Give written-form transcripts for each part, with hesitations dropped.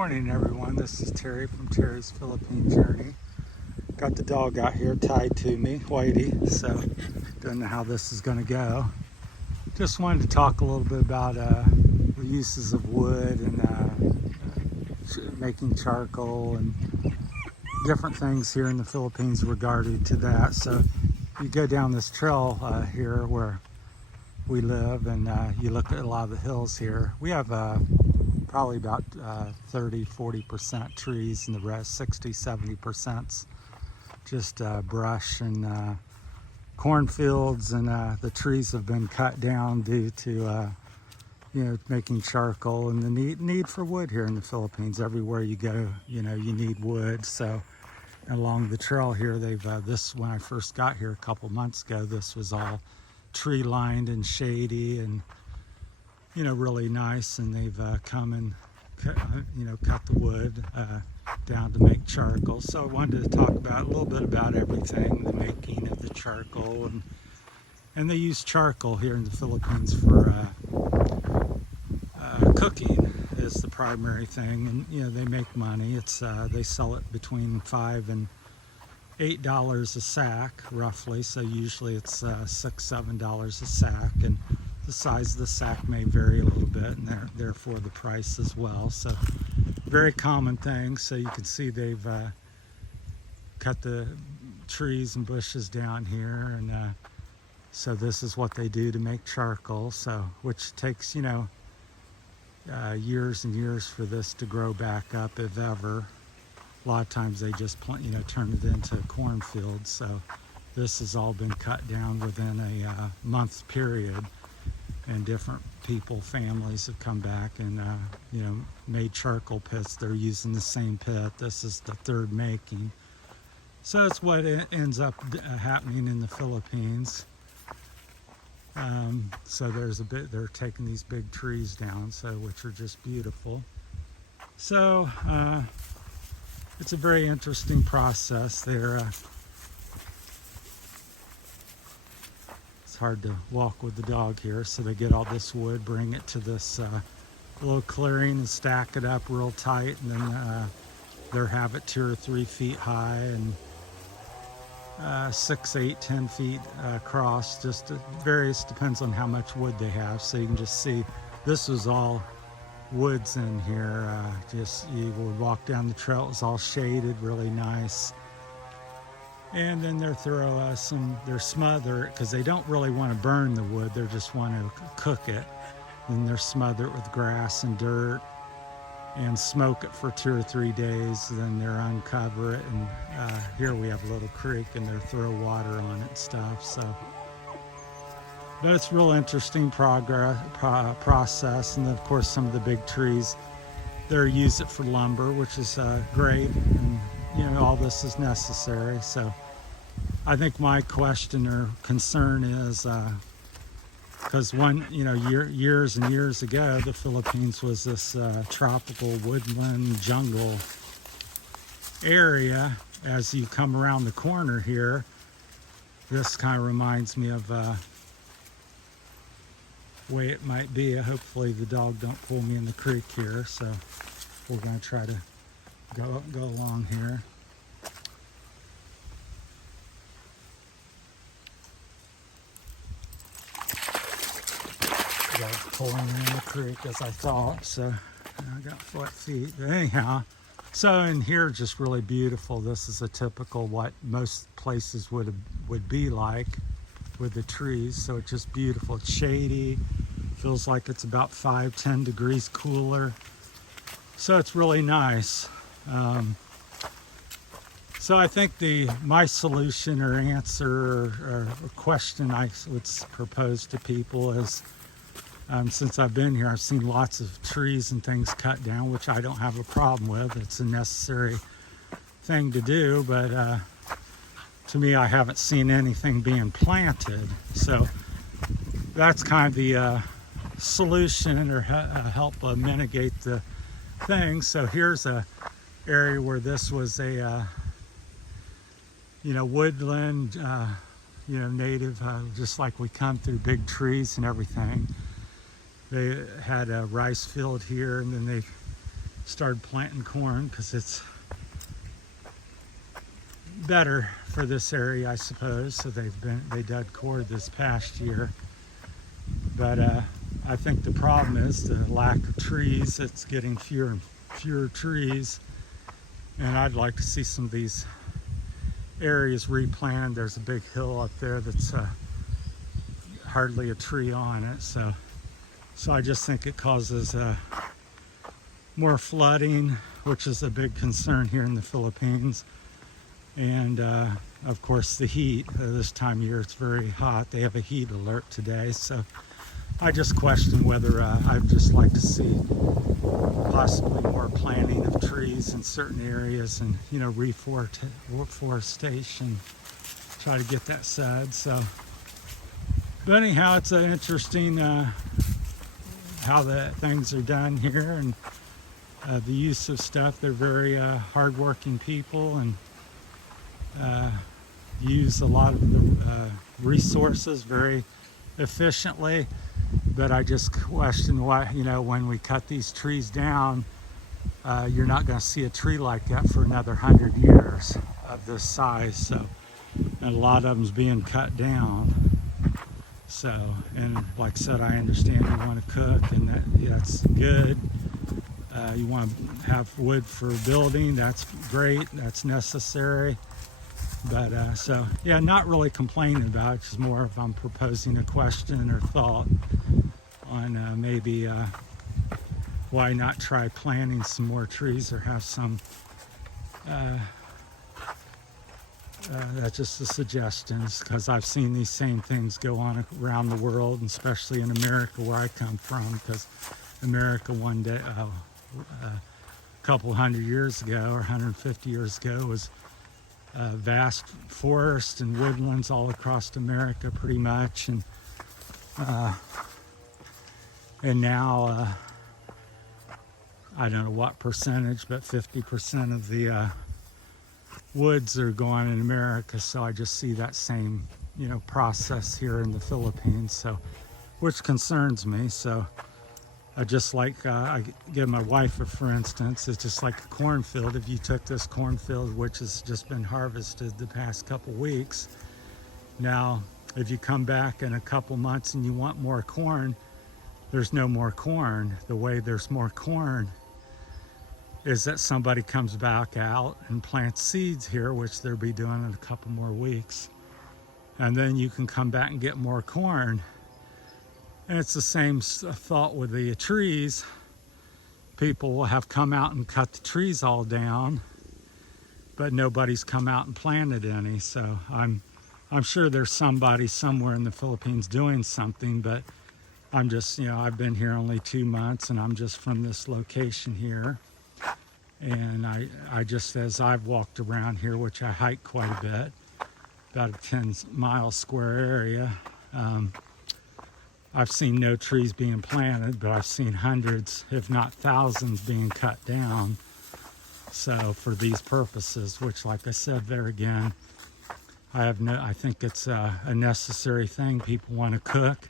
Morning everyone, this is Terry from Terry's Philippine Journey. Got the dog out here tied to me, Whitey, so don't know how this is going to go. Just wanted to talk a little bit about the uses of wood and making charcoal and different things here in the Philippines regarding to that. So you go down this trail here where we live and you look at a lot of the hills here. We have probably about 30-40% trees, and the rest 60-70% just brush and cornfields, and the trees have been cut down due to making charcoal and the need for wood here in the Philippines. Everywhere you go, you need wood. So along the trail here, they've this, when I first got here a couple months ago, this was all tree lined and shady and really nice, and they've come and cut the wood down to make charcoal. So I wanted to talk about a little bit about everything, the making of the charcoal, and they use charcoal here in the Philippines for cooking is the primary thing, and they make money. It's they sell it between $5 and $8 a sack roughly, so usually it's $6-7 a sack, and the size of the sack may vary a little bit, and therefore the price as well. So very common thing. So you can see they've cut the trees and bushes down here, and so this is what they do to make charcoal, so which takes years and years for this to grow back up, if ever. A lot of times they just turn it into cornfields. So this has all been cut down within a month period, and different people, families have come back and made charcoal pits. They're using the same pit. This is the third making. So it's what ends up happening in the Philippines. So they're taking these big trees down, which are just beautiful. So it's a very interesting process there. It's hard to walk with the dog here. So they get all this wood, bring it to this little clearing and stack it up real tight, and then they have it 2 or 3 feet high and 6, 8, 10 feet across. Just various, depends on how much wood they have. So you can just see this was all woods in here. Just you would walk down the trail, it was all shaded, really nice. And then they throw they smother it, because they don't really want to burn the wood, they just want to cook it. Then they smother it with grass and dirt and smoke it for 2 or 3 days. Then they uncover it, and here we have a little creek, and they throw water on it and stuff. So but it's real interesting process. And then of course some of the big trees, they use it for lumber, which is great, and all this is necessary. So I think my question or concern is because years and years ago, the Philippines was this tropical woodland jungle area. As you come around the corner here, this kind of reminds me of way it might be. Hopefully the dog don't pull me in the creek here, so we're going to try to go along here. Got pulling me in the creek as I thought, so I got wet feet. But anyhow, so in here, just really beautiful. This is a typical what most places would be like with the trees. So it's just beautiful. It's shady. Feels like it's about 5-10 degrees cooler. So it's really nice. So I think my solution or answer or question I would propose to people is, since I've been here, I've seen lots of trees and things cut down, which I don't have a problem with. It's a necessary thing to do, but to me, I haven't seen anything being planted. So that's kind of the solution, or help mitigate the thing. So here's a area where this was a woodland, native, just like we come through big trees and everything. They had a rice field here, and then they started planting corn because it's better for this area, I suppose. So they dug cord this past year, but I think the problem is the lack of trees. It's getting fewer and fewer trees, and I'd like to see some of these areas replanted. There's a big hill up there that's hardly a tree on it, so I just think it causes more flooding, which is a big concern here in the Philippines. And of course the heat. This time of year it's very hot. They have a heat alert today, so I just question whether I'd just like to see possibly more planting of trees in certain areas, and reforestation, try to get that said. So, but anyhow, it's interesting how the things are done here, and the use of stuff. They're very hardworking people, and use a lot of the resources very efficiently. But I just question why, when we cut these trees down, you're not going to see a tree like that for another 100 years of this size. So, and a lot of them's being cut down. So, and like I said, I understand you want to cook, and that's good. You want to have wood for building, that's great, that's necessary. But so yeah, not really complaining about it, just more if I'm proposing a question or thought on maybe why not try planting some more trees, or have some that's just a suggestion, because I've seen these same things go on around the world, and especially in America where I come from, because America one day a couple hundred years ago or 150 years ago was vast forests and woodlands all across America pretty much, and now I don't know what percentage, but 50% of the woods are gone in America. So I just see that same process here in the Philippines, so which concerns me. So I just like I give my wife for instance, it's just like a cornfield. If you took this cornfield, which has just been harvested the past couple weeks, now if you come back in a couple months and you want more corn, there's no more corn. The way there's more corn is that somebody comes back out and plants seeds here, which they'll be doing in a couple more weeks, and then you can come back and get more corn. And it's the same thought with the trees. People will have come out and cut the trees all down, but nobody's come out and planted any. So I'm sure there's somebody somewhere in the Philippines doing something, but I'm just, I've been here only 2 months, and I'm just from this location here. And I just, as I've walked around here, which I hike quite a bit, about a 10-mile square area, I've seen no trees being planted, but I've seen hundreds, if not thousands, being cut down. So for these purposes, which, like I said, there again, I think it's a necessary thing. People want to cook.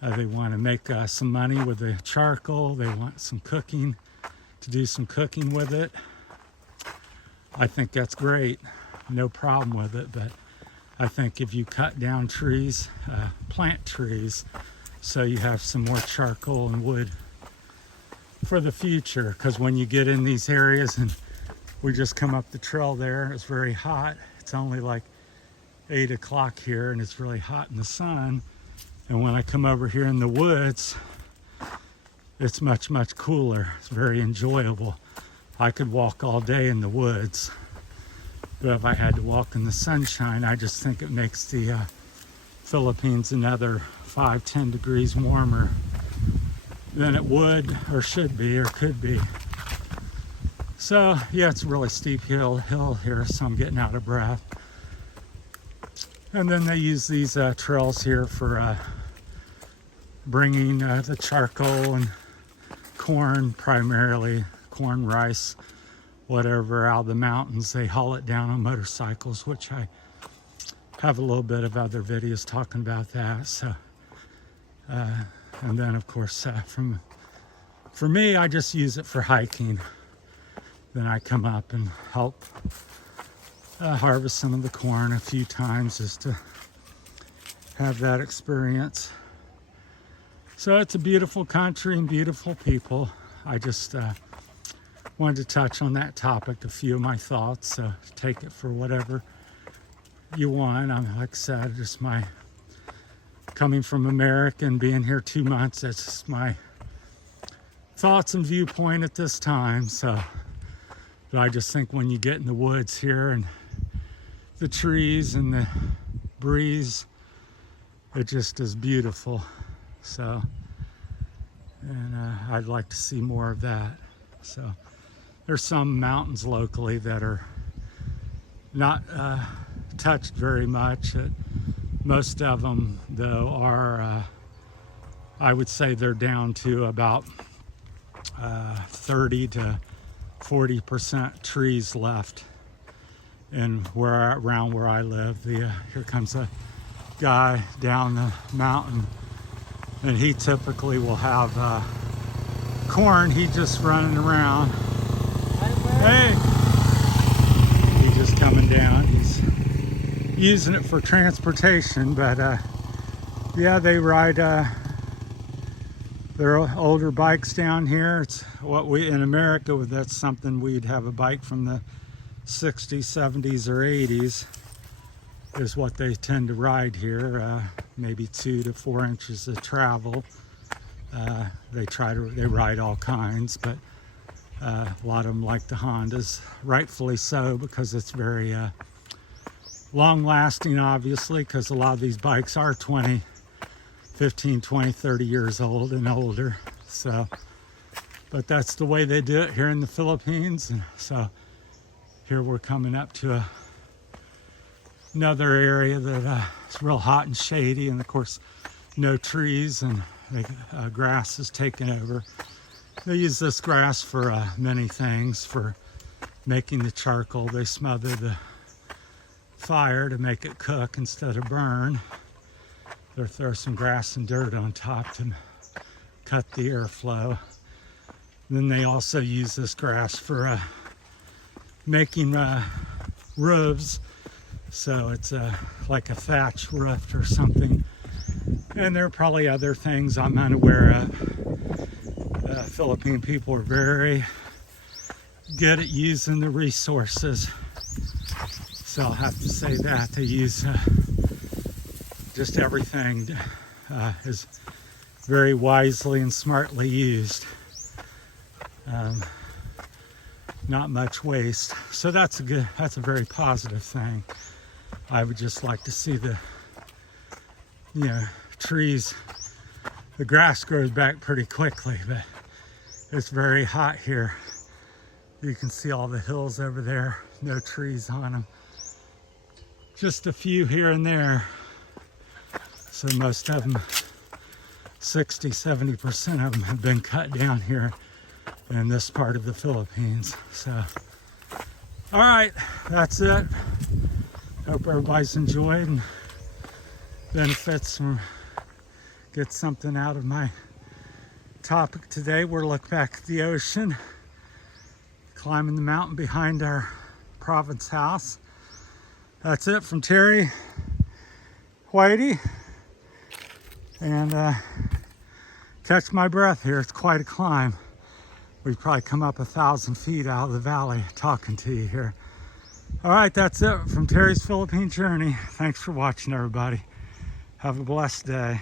They want to make some money with the charcoal. They want some cooking, to do some cooking with it. I think that's great. No problem with it, but I think if you cut down trees, plant trees, so you have some more charcoal and wood for the future. Because when you get in these areas, and we just come up the trail there, it's very hot. It's only like 8 o'clock here, and it's really hot in the sun. And when I come over here in the woods, it's much, much cooler. It's very enjoyable. I could walk all day in the woods. But if I had to walk in the sunshine, I just think it makes the Philippines another 5-10 degrees warmer than it would, or should be, or could be. So yeah, it's a really steep hill here, so I'm getting out of breath. And then they use these trails here for bringing the charcoal and corn, primarily corn, rice, whatever, out of the mountains. They haul it down on motorcycles, which I have a little bit of other videos talking about that. So and then of course from For me, I just use it for hiking. Then I come up and help harvest some of the corn a few times just to have that experience. So it's a beautiful country and beautiful people. I just wanted to touch on that topic, a few of my thoughts. So take it for whatever you want. Like I said, just my coming from America and being here 2 months, that's just my thoughts and viewpoint at this time. So, but I just think when you get in the woods here and the trees and the breeze, it just is beautiful. So, and I'd like to see more of that. So there's some mountains locally that are not touched very much. Most of them, though, are, I would say they're down to about 30 to 40% trees left. And around where I live, here comes a guy down the mountain, and he typically will have corn. He's just running around. Hey, he's just coming down. He's using it for transportation, but yeah, they ride their older bikes down here. It's what we in America, that's something we'd have a bike from the 60s, 70s, or 80s is what they tend to ride here. Maybe 2 to 4 inches of travel. They ride all kinds, but a lot of them like the Hondas, rightfully so, because it's very long lasting, obviously, because a lot of these bikes are 15, 20, 30 years old and older. So, but that's the way they do it here in the Philippines. And so here we're coming up to another area that is real hot and shady, and of course no trees, and grass is taken over. They use this grass for many things, for making the charcoal. They smother the fire to make it cook instead of burn. They'll throw some grass and dirt on top to cut the airflow. Then they also use this grass for making roofs. So it's like a thatch roof or something. And there are probably other things I'm unaware of. Philippine people are very good at using the resources. So I'll have to say that. They use just everything is very wisely and smartly used. Not much waste. So that's a very positive thing. I would just like to see the trees. The grass grows back pretty quickly, but it's very hot here. You can see all the hills over there, no trees on them. Just a few here and there. So most of them, 60, 70% of them have been cut down here in this part of the Philippines. So, all right, that's it. Hope everybody's enjoyed and benefits from, get something out of my topic today. We're looking back at the ocean, climbing the mountain behind our province house. That's it from Terry, Whitey, and catch my breath here. It's quite a climb. We've probably come up 1,000 feet out of the valley talking to you here. All right, that's it from Terry's Philippine Journey. Thanks for watching, everybody. Have a blessed day.